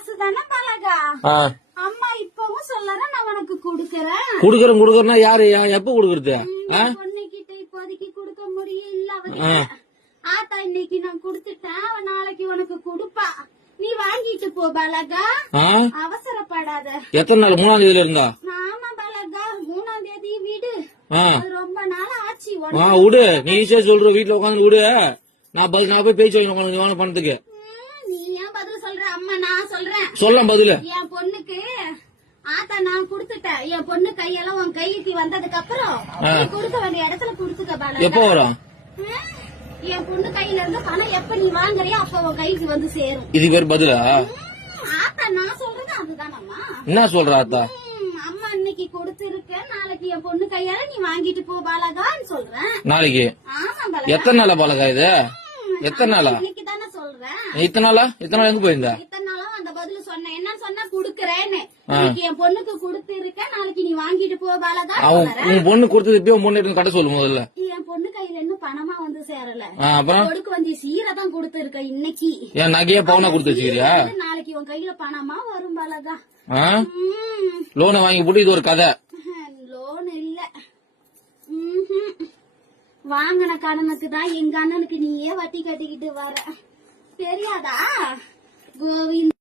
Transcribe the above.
காசு தானே பழகா. அம்மா இப்பவும் சொல்லறேன் நான் உனக்கு குடுக்கறேன்னா யாரு எப்ப குடுக்கறது? பொண்ணுகிட்ட இப்போதைக்கு குடுக்க முடியல. ஆத்தா இன்னைக்கு நான் குடுத்துட்டேன், அவன் நாளைக்கு உனக்கு குடுப்பா. நீ வாங்கிட்டு போ பலகா, அவசரப்படாத. எத்தனை நாள்? 3ஆம் தேதியில இருந்தா? ஆமா பலகா, 3ஆம் தேதி வீடு. ரொம்ப நாள் ஆச்சு. விடு, நீ ஈஸியா சொல்ற. வீட்டுல உட்காந்து விடு, நான் போய் பேச்சு வாங்க பணத்துக்கு. நீ ஏன் பதில் சொல்ற? அம்மா நான் சொல்றேன். சொல்ல பதில். என் பொண்ணுக்கு ஆத்தா நான் குடுத்துட்டேன். என் பொண்ணு கையெல்லாம் உன் கைக்கு வந்ததுக்கு அப்புறம் குடுக்க வேண்டிய இடத்துல குடுத்துக்க பலகா. எப்ப வரும்? என் பொண்ணு கையில இருந்து பணம் எப்ப நீ வாங்குறியோ அப்ப உன் கைக்கு வந்து சேரும். இது பேர் பதிலா? ஆத்தா நான் சொல்றது அதுதானம்மா. என்ன சொல்ற ஆத்தா? அம்மா இன்னைக்கு கொடுத்திருக்க, நாளைக்கு என் பொண்ணு கையால நீ வாங்கிட்டு போ பாலகான்னு சொல்றேன். நாளைக்கு? ஆமா பாலகா. எத்தனை நாளா பாலகா இது? எத்தனை நாளா? இன்னைக்கு தானே சொல்றேன். இத்தனை நாளா எங்க போயிருந்தா? இத்தனை நாளும் அந்த பதில் சொன்னேன். என்ன சொன்னா குடுக்கறேன்னு. இன்னைக்கு என் பொண்ணுக்கு கொடுத்திருக்க, நாளைக்கு நீ வாங்கிட்டு போ பாலகா. உன் பொண்ணு கொடுத்தது இப்ப உன் பொண்ணு கட்ட சொல்லு முதல்ல. என் பொண்ணு கையில இன்னும் பணமா வந்து சேரல. அப்புறம் கொடுக்க வந்து சீரை தான் கொடுத்திருக்க இன்னைக்கு. என் நகையா பவுனா கொடுத்து வச்சுக்கிறியா? நாளைக்கு உன் கையில பணமா வரும் பாலகா. லோனை வாங்கி போட்டு இது ஒரு கதை. லோன் இல்ல, வாங்கின கடனுக்கு தான் எங்க அண்ணனுக்கு நீயே வட்டி கட்டிக்கிட்டு வர. தெரியாதா கோவிந்த்?